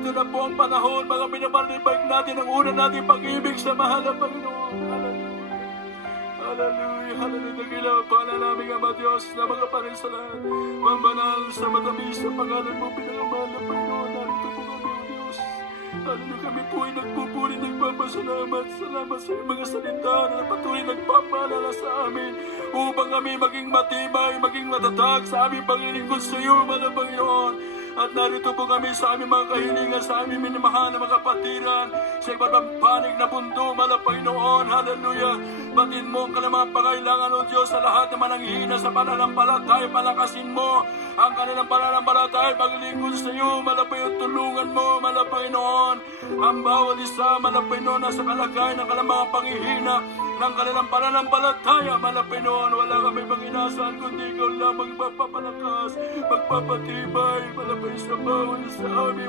Ito na po ang panahon, mga binabalibag natin ang una natin pag-ibig sa mahal na Panginoon. Hallelujah. Hallelujah. Hallelujah. Dakilang pala namin, Ama Diyos, na mga parinsalan, mambanal sa matamis sa pangalan mo, pinakamahal na Panginoon. Narito po kami, O Diyos. Hallelujah. Kami po ay nagpupuri, nagpapasalamat. Salamat sa iyong mga salita na patuloy nagpapaalala sa amin upang kami maging matibay, maging matatag sa aming panginingkod sa iyo, mga Panginoon. At narito po kami sa aming mga kahilingan, sa aming minamahal na mga kapatiran, sa iba't ibang panig na mundo, mga Panginoon. Hallelujah. Batin mo ang kanilang pangailangan, O Diyos, sa lahat na mananghihina sa pananampalataya. Palakasin mo ang kanilang pananampalataya, paglingkod sa iyo, mga Panginoon. Tulungan mo, mga Panginoon, ang bawat isa, mga Panginoon, na sa kalagayan ng kanilang mga panghihina ng kanilang pananampalataya, mga Panginoon. Wala kami pang inasahan, kundi ikaw lamang magpapalakas, magpapatibay, mga Panginoon, sa bawat sa amin.